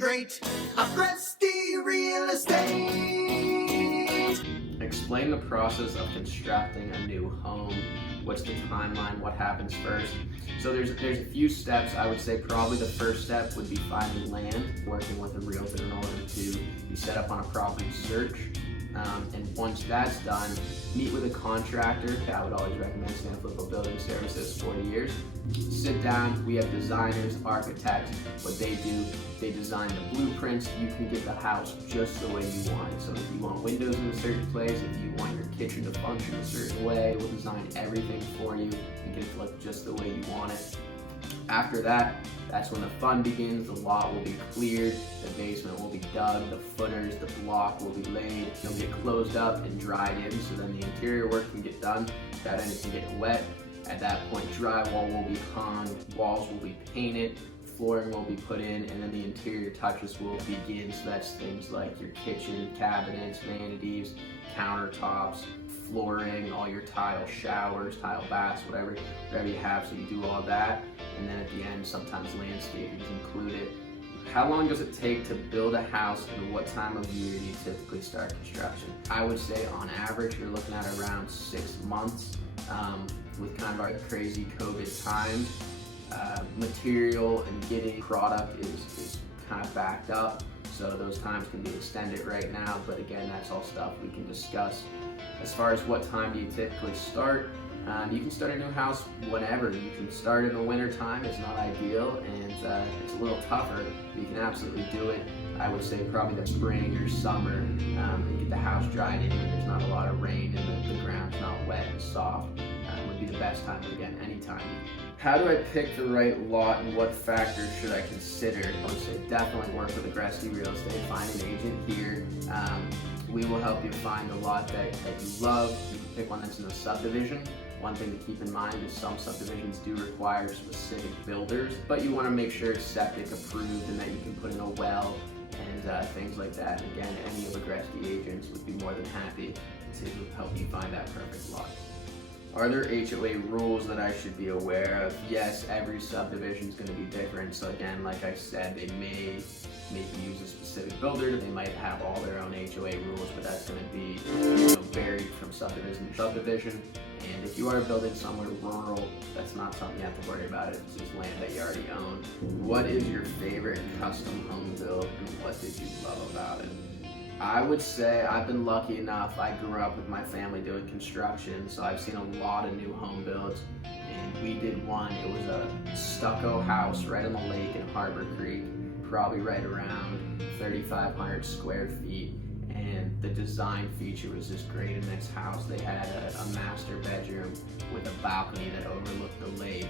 great. Agresti Real Estate. Explain the process of constructing a new home. What's the timeline? What happens first? So there's a few steps. I would say probably the first step would be finding land, working with a realtor in order to be set up on a property search. And once that's done, meet with a contractor. I would always recommend Sanfilippo Building Services, 40 years. Sit down, we have designers, architects. What they do, they design the blueprints. You can get the house just the way you want it. So if you want windows in a certain place, if you want your kitchen to function a certain way, we'll design everything for you and get it to look just the way you want it. After that, that's when the fun begins. The lot will be cleared, the basement will be dug, the footers, the block will be laid. It'll get closed up and dried in, so then the interior work can get done without anything getting wet. At that point, drywall will be hung, walls will be painted, flooring will be put in, and then the interior touches will begin. So that's things like your kitchen, cabinets, vanities, countertops, flooring, all your tile showers, tile baths, whatever you have. So you do all that, and then at the end, sometimes landscaping is included. How long does it take to build a house, and what time of year do you typically start construction? I would say on average, you're looking at around 6 months. With kind of our crazy COVID times, material and getting product is kind of backed up. So those times can be extended right now, but again, that's all stuff we can discuss. As far as what time do you typically start, you can start a new house whenever. You can start in the winter time. It's not ideal, and it's a little tougher, but you can absolutely do it. I would say probably the spring or summer, and get the house dried in when there's not a lot of rain and the ground's not wet and soft. Would be the best time, but again, anytime. How do I pick the right lot, and what factors should I consider? I would say definitely work with Agresti Real Estate. Find an agent here. We will help you find the lot that you love. You can pick one that's in a subdivision. One thing to keep in mind is some subdivisions do require specific builders, but you want to make sure it's septic approved and that you can put in a well and things like that. And again, any of Agresti agents would be more than happy to help you find that perfect lot. Are there HOA rules that I should be aware of? Yes, every subdivision is going to be different. So again, like I said, they may make you use a specific builder. They might have all their own HOA rules, but that's going to be varied from subdivision to subdivision. And if you are building somewhere rural, that's not something you have to worry about. It's just land that you already own. What is your favorite custom home build, and what did you love about it? I would say I've been lucky enough. I grew up with my family doing construction, so I've seen a lot of new home builds. And we did one. It was a stucco house right on the lake in Harbor Creek, probably right around 3,500 square feet. And the design feature was just great in this house. They had a master bedroom with a balcony that overlooked the lake.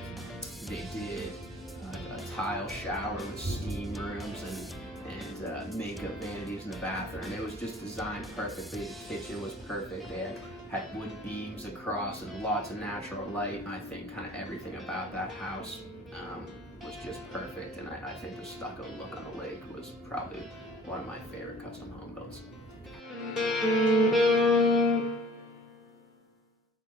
They did a tile shower with steam rooms and makeup vanities in the bathroom. It was just designed perfectly. The kitchen was perfect. They had wood beams across and lots of natural light. I think kind of everything about that house was just perfect, and I think the stucco look on the lake was probably one of my favorite custom home builds.